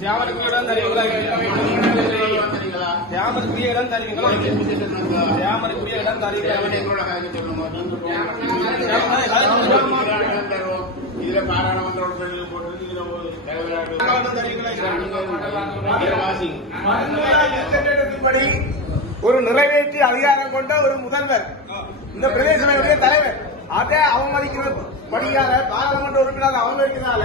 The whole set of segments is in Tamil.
தியாமனுக்கு இடம் தருவீங்களா இடம் தருவீங்களா இடம் தருவீங்களா இதுல பாராளுமன்ற போட்டு இதுல ஒரு ஒரு நிறைவேற்றி அதிகாரம் கொண்ட ஒரு முதல்வர். இந்த பிரதேச தலைவர். அதை அவமதிக்கிற படியாக பாராளுமன்ற உறுப்பினர் அவமதிக்கிறதால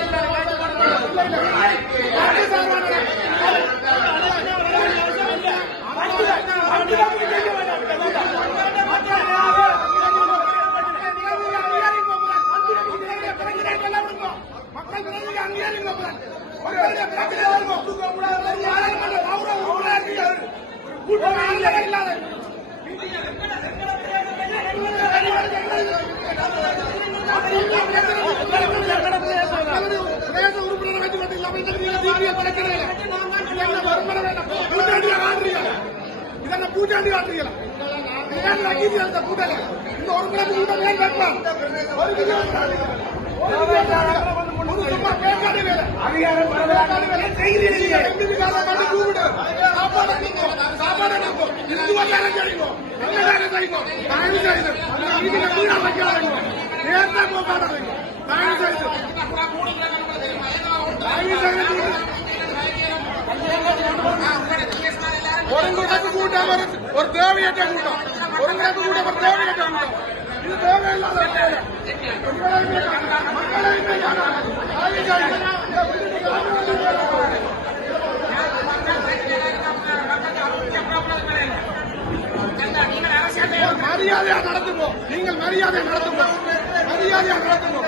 ഇല്ല இதெல்லாம் பூஜாண்டி காட்டுறீங்களா ஏன் நகீதி அந்த கூட்டல இந்த ஒரு கிழமை கூட்டம் ஏன் வைக்கலாம் ஒரு கிலோ ஒரு கிழக்கு கூட்டம் ஒரு தேவையற்ற கூட்டம். ஒரு கிழக்கு கூட்டம் ஒரு தேவையற்ற கூட்டம். இது தேவையில்லாத கூட்டம். மரியாதையா நடத்துவோம் நீங்கள் மரியாதை நடத்துவோம் மரியாதையா நடத்துவோம்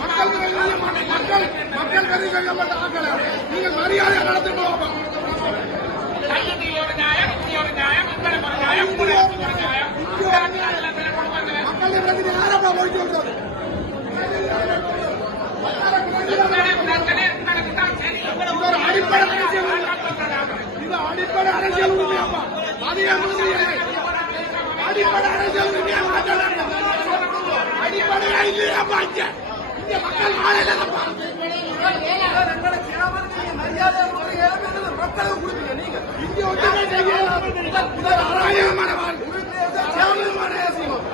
மக்கள் மக்கள் மக்கள் கருதி செய்யப்பட்ட ஆக்களை நீங்கள் மரியாதையா நடத்துவோம் மக்கள் பிரச்சனை யாரப்பா போயிட்டு வந்தது இது ஒரு அடிப்படை அரசியல் உரிமை. இது அடிப்படை அரசியல் உரிமையாப்பா அடிப்படை மாற்றலாம் அடிப்படையா இல்லையாப்பா இங்க இங்க மக்கள் வாழலப்பா இங்க ஒற்றுமை செய்ய முதல் அராஜகமான வாழ்வு கேவலமான அரசியல்.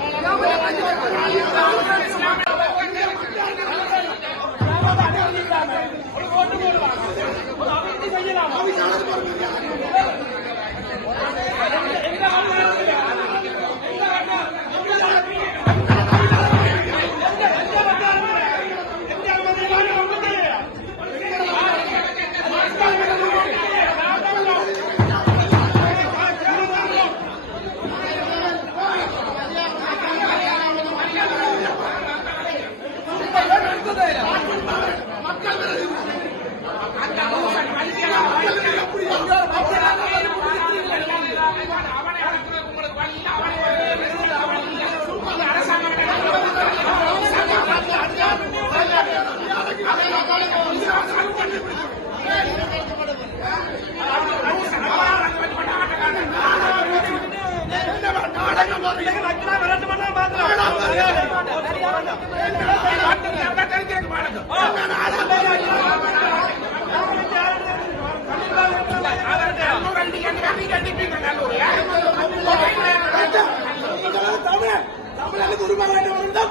தமிழனுக்கு உரிமை வேண்டும் தான் போனீங்க தமிழன் தமிழன் உரிமையை கேட்க போறது உங்களுக்கு கணக்கு வாங்குறது. நீங்க என்ன செய்யறீங்க ஆ, நீங்க வந்து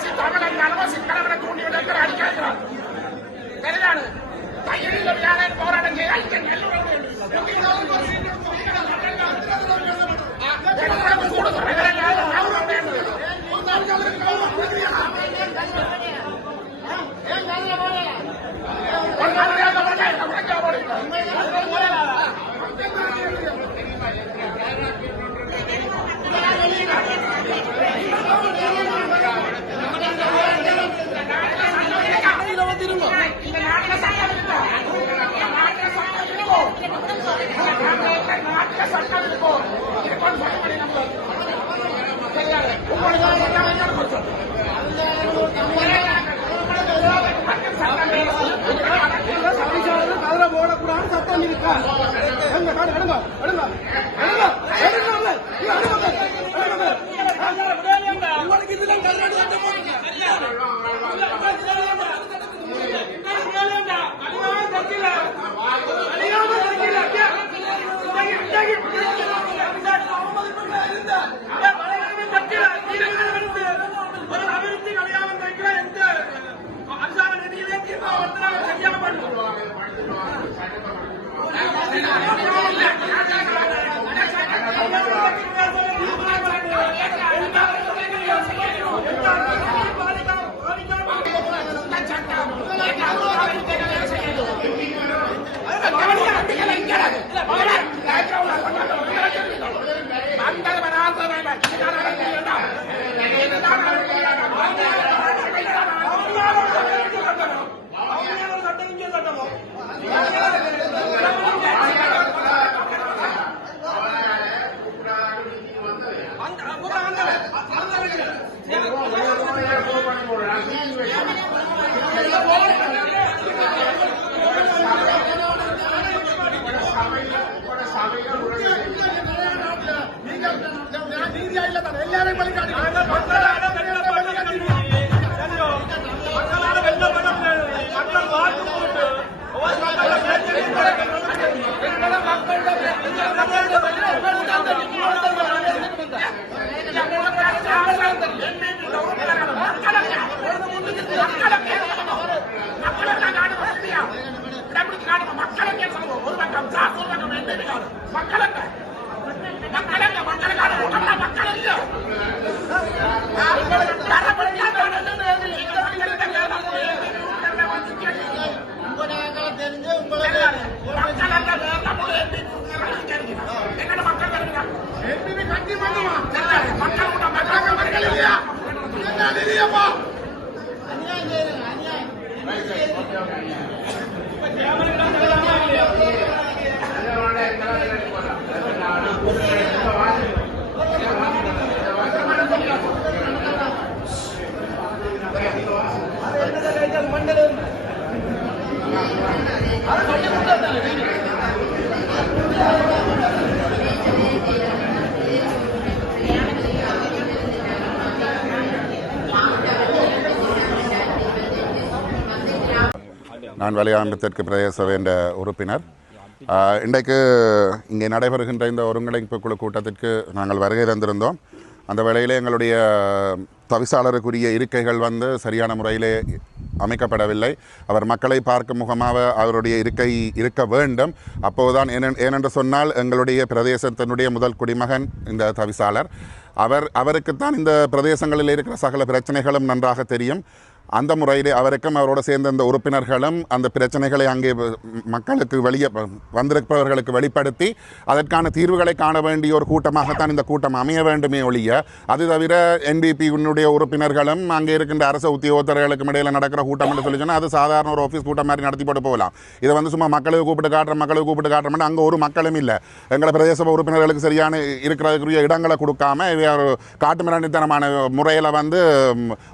முக்காவாசி தமிழன் அலவாசி கலவர தூண்டி விடுக்கிற அடிக்கிறார் சரிதானு? தையில வியாழன் போராட்டம் செய்ய கொடுக்குறேன் ಸರ್ಕಾರದ ಇಟ್ಕೊಂಡು ಸರ್ಕಾರ ನಮ್ದು கதற போடக்கூடாது சட்டம் இருக்கா எடுங்க எடுங்க எடுங்க எடுங்க எடுங்க. அந்த 옛날에 나오는 사람은 막타락이야. 너는 못 믿는 사람 막타락해. நான் வலையாண்டு தெற்கு பிரதேச சபை உறுப்பினர் இன்றைக்கு இங்கே நடைபெறுகின்ற இந்த ஒருங்கிணைப்பு குழு கூட்டத்திற்கு நாங்கள் வருகை தந்திருந்தோம். அந்த வேளையிலே எங்களுடைய தவிசாளருக்குரிய இருக்கைகள் வந்து சரியான முறையிலே அமைக்கப்படவில்லை. அவர் மக்களை பார்க்கும் முகமாக அவருடைய இருக்கை இருக்க வேண்டும். அப்போதுதான் ஏனென்று சொன்னால் எங்களுடைய பிரதேசத்தினுடைய முதல் குடிமகன் இந்த தவிசாளர். அவர் அவருக்குத்தான் இந்த பிரதேசங்களில் இருக்கிற சகல பிரச்சனைகளும் நன்றாக தெரியும். அந்த முறையிலே அவருக்கும் அவரோட சேர்ந்த இந்த உறுப்பினர்களும் அந்த பிரச்சனைகளை அங்கே மக்களுக்கு வெளியே வ- வந்திருப்பவர்களுக்கு வெளிப்படுத்தி அதற்கான தீர்வுகளை காண வேண்டிய ஒரு கூட்டமாகத்தான் இந்த கூட்டம் அமைய வேண்டுமே ஒழிய அது தவிர என்பிபியினுடைய உறுப்பினர்களும் அங்கே இருக்கின்ற அரசு உத்தியோகத்தர்களுக்கும் இடையில் நடக்கிற கூட்டம் என்று சொல்லி சொன்னால் அது சாதாரண ஒரு ஆஃபீஸ் கூட்டம் மாதிரி நடத்தி போட்டு போகலாம். இதை வந்து சும்மா மக்களுக்கு கூப்பிட்டு காட்டுற மக்களுக்கு கூப்பிட்டு காட்டுறோம் அங்கே ஒரு மக்களும் இல்லை. எங்களை பிரதேச சபை உறுப்பினர்களுக்கு சரியான இருக்கிறதுக்குரிய இடங்களை கொடுக்காம ஒரு காட்டு மிராண்டித்தனமான முறையில் வந்து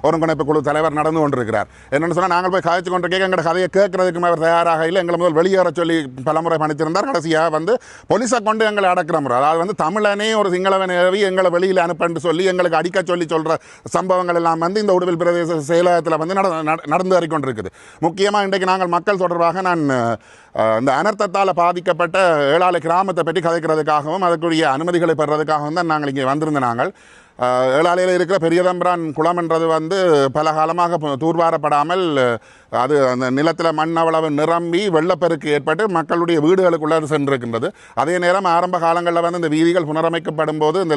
ஒருங்கிணைப்பு குழு தலைவர் நடந்து கொண்டிருக்கிறார். என்னென்னு சொன்னால் நாங்கள் போய் கதைச்சு கொண்டு கேட்க எங்களோட கதையை கேட்கறதுக்கு அவர் தயாராக இல்லை. எங்களை முதல் வெளியேற சொல்லி பலமுறை பணித்திருந்தார் கடைசியாக வந்து போலீஸை கொண்டு எங்களை அடக்கிற முறை. அதாவது வந்து தமிழனே ஒரு சிங்களவன் ஏவி எங்களை வெளியில் அனுப்பன்னு சொல்லி எங்களுக்கு அடிக்க சொல்லி சொல்கிற சம்பவங்கள் எல்லாம் வந்து இந்த உடுவில் பிரதேச செயலகத்தில் வந்து நட நட- நடந்து வரைக்கொண்டிருக்குது முக்கியமாக இன்றைக்கு நாங்கள் மக்கள் தொடர்பாக நான் இந்த அனர்த்தத்தால் பாதிக்கப்பட்ட ஏழாலை கிராமத்தை பற்றி கதைக்கிறதுக்காகவும் அதுக்குரிய அனுமதிகளை பெறுறதுக்காகவும் தான் நாங்கள் இங்கே வந்திருந்த நாங்கள். ஏழாலையில் இருக்கிற பெரியதம்பிரான் குளம்ன்றது வந்து பல காலமாக தூர்வாரப்படாமல் அது அந்த நிலத்தில் மண் அவ்வளவு நிரம்பி வெள்ளப்பெருக்கு ஏற்பட்டு மக்களுடைய வீடுகளுக்குள்ளே சென்றிருக்கின்றது. அதே நேரம் ஆரம்ப காலங்களில் வந்து இந்த வீதிகள் புனரமைக்கப்படும் போது இந்த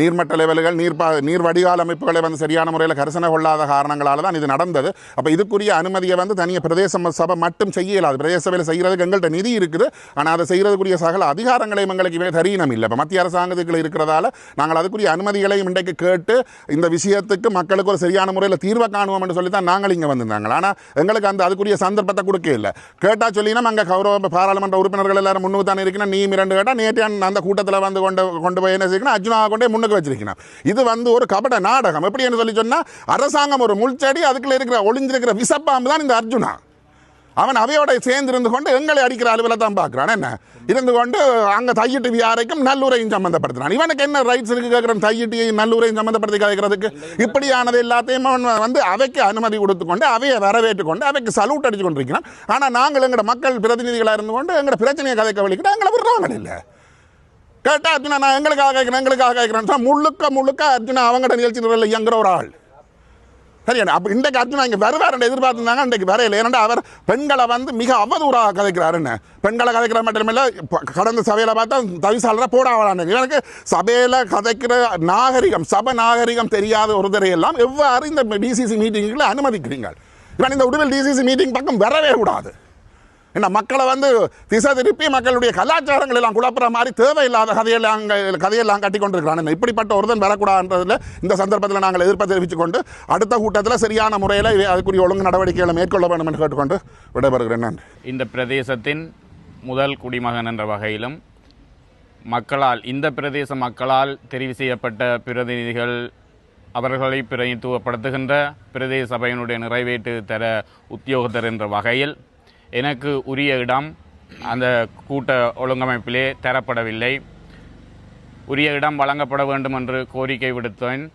நீர்மட்ட லெவல்கள் நீர் பா நீர் வடிகால் அமைப்புகளை வந்து சரியான முறையில் கரிசனை கொள்ளாத காரணங்களால் தான் இது நடந்தது. அப்போ இதுக்குரிய அனுமதியை வந்து தனியாக பிரதேச சபை மட்டும் செய்ய இயலாது பிரதேச சபையில் செய்கிறதுக்கு எங்கள்கிட்ட நிதி இருக்குது. ஆனால் அதை செய்கிறதுக்குரிய சகல அதிகாரங்களையும் எங்களுக்கு இவை தரீனம் இல்லை. இப்போ மத்திய அரசாங்கத்துக்குள்ள இருக்கிறதால நாங்கள் அதுக்குரிய அனுமதிகளையும் இன்றைக்கு கேட்டு இந்த விஷயத்துக்கு மக்களுக்கு ஒரு சரியான முறையில் தீர்வை காணுவோம் என்று சொல்லி தான் நாங்கள் இங்கே வந்திருந்தாங்க. ஆனால் எங்களுக்கு அந்த அதுக்குரிய சந்தர்ப்பத்தை கொடுக்க இல்லை. கேட்டால் சொல்லினா அங்கே கௌரவ பாராளுமன்ற உறுப்பினர்கள் எல்லாரும் முன்னுக்கு தானே இருக்கணும். நீ இரண்டு கேட்டால் நேற்று அந்த கூட்டத்தில் வந்து கொண்டு கொண்டு போய் என்ன செய்யணும் அர்ஜுனா கொண்டே முன்னுக்கு வச்சிருக்கணும். இது வந்து ஒரு கபட நாடகம். எப்படின்னு சொல்லி சொன்னால் அரசாங்கம் ஒரு முள்செடி அதுக்குள்ளே இருக்கிற ஒளிஞ்சிருக்கிற விசப்பாம்பு தான் இந்த அர்ஜுனா. அவன் அவையோட சேர்ந்து இருந்து கொண்டு எங்களை அடிக்கிற அளவில் தான் பார்க்குறான். என்ன? இருந்து கொண்டு அங்கே தையிட்டு வியாரைக்கும் நல்லுரையும் சம்மந்தப்படுத்துறான் இவனுக்கு என்ன ரைட்ஸ் இருக்கு கேட்குறான் தையிட்டையும் நல்லுரையும் சம்மந்தப்படுத்தி கேட்கறதுக்கு இப்படியானது எல்லாத்தையும் அவன் வந்து அவைக்கு அனுமதி கொடுத்து கொண்டு அவையை வரவேற்று கொண்டு அவைக்கு சல்யூட் அடிச்சு கொண்டிருக்கிறான். ஆனால் நாங்கள் எங்களோட மக்கள் பிரதிநிதிகளாக இருந்து கொண்டு எங்களோட பிரச்சனையை கதைக்க வலிக்கிட்டு எங்களை விடுறவங்க இல்லை. கேட்டால் அர்ஜுனா நான் எங்களுக்காக கேட்குறேன் எங்களுக்காக கேட்குறேன் முழுக்க முழுக்க அர்ஜுனா அவங்கள்ட்ட நிகழ்ச்சி நிரலில் இயங்குற ஒரு ஆள். சரியான அப்போ இன்றைக்கு அர்ஜுனா இங்கே வருவார் எதிர்பார்த்துருந்தாங்க இன்றைக்கு வரையில. ஏன்னா அவர் பெண்களை வந்து மிக அவதூறாக கதைக்கிறாருன்னு பெண்களை கதைக்கிற மட்டுமில்ல இப்ப கடந்த சபையில் பார்த்தா தவிசாளராக போடாவலான்னு எனக்கு சபையில் கதைக்கிற நாகரிகம் சபை நாகரிகம் தெரியாத ஒருத்தரை எல்லாம் எவ்வாறு இந்த டிசிசி மீட்டிங்கில் அனுமதிக்கிறீங்க இவன் இந்த உடல் டிசிசி மீட்டிங் பக்கம் வரவே கூடாது. என்ன மக்களை வந்து திசை திருப்பி மக்களுடைய கலாச்சாரங்கள் எல்லாம் குழப்புற மாதிரி தேவையில்லாத கதையெல்லாம் அங்கே கதையெல்லாம் கட்டி கொண்டிருக்கிறான் இப்படிப்பட்ட ஒருத்தன் வரக்கூடாதுன்றதில் இந்த சந்தர்ப்பத்தில் நாங்கள் எதிர்ப்பை தெரிவித்துக் கொண்டு அடுத்த கூட்டத்தில் சரியான முறையில் அதுக்குரிய ஒழுங்கு நடவடிக்கைகளை மேற்கொள்ள வேண்டும் என்று கேட்டுக்கொண்டு விடைபெறுகிறேன். நன்றி. இந்த பிரதேசத்தின் முதல் குடிமகன் என்ற வகையிலும் மக்களால் இந்த பிரதேச மக்களால் தெரிவு செய்யப்பட்ட பிரதிநிதிகள் அவர்களை பிரதித்துவப்படுத்துகின்ற பிரதேச சபையினுடைய நிறைவேற்று தர உத்தியோகத்தர் என்ற வகையில் எனக்கு உரிய இடம் அந்த கூட்ட ஒழுங்கமைப்பிலே தரப்படவில்லை. உரிய இடம் வழங்கப்பட வேண்டும் என்று கோரிக்கை விடுத்தேன்.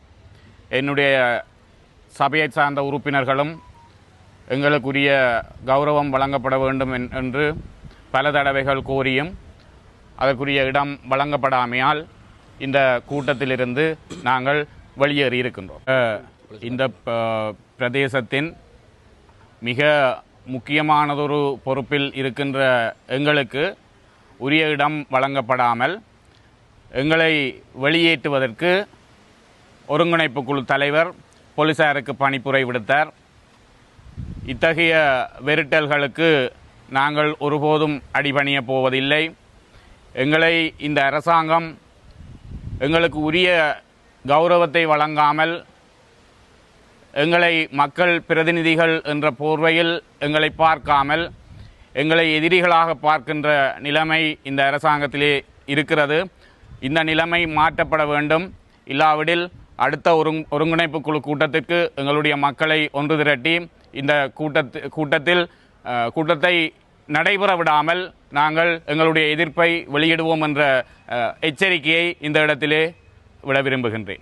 என்னுடைய சபையை சார்ந்த உறுப்பினர்களும் எங்களுக்குரிய கௌரவம் வழங்கப்பட வேண்டும் என்று பல தடவைகள் கோரியும். அதற்குரிய இடம் வழங்கப்படாமையால் இந்த கூட்டத்திலிருந்து நாங்கள் வெளியேறி இருக்கின்றோம் இந்த ப- பிரதேசத்தின் மிக முக்கியமானதொரு பொறுப்பில் இருக்கின்ற எங்களுக்கு உரிய இடம் வழங்கப்படாமல் எங்களை வெளியேற்றுவதற்கு ஒருங்கிணைப்பு குழு தலைவர் போலீசாருக்கு பணிப்புரை விடுத்தார். இத்தகைய வெறுட்டல்களுக்கு நாங்கள் ஒருபோதும் அடிபணிய போவதில்லை. எங்களை இந்த அரசாங்கம் எங்களுக்கு உரிய கௌரவத்தை வழங்காமல் எங்களை மக்கள் பிரதிநிதிகள் என்ற போர்வையில் எங்களை பார்க்காமல் எங்களை எதிரிகளாக பார்க்கின்ற நிலைமை இந்த அரசாங்கத்திலே இருக்கிறது. இந்த நிலைமை மாற்றப்பட வேண்டும். இல்லாவிடில் அடுத்த ஒருங் ஒருங்கிணைப்பு குழு கூட்டத்திற்கு எங்களுடைய மக்களை ஒன்று திரட்டி இந்த கூட்டத்து கூட்டத்தில் கூட்டத்தை நடைபெற விடாமல் நாங்கள் எங்களுடைய எதிர்ப்பை வெளியிடுவோம் என்ற எச்சரிக்கையை இந்த இடத்திலே விட விரும்புகின்றேன்.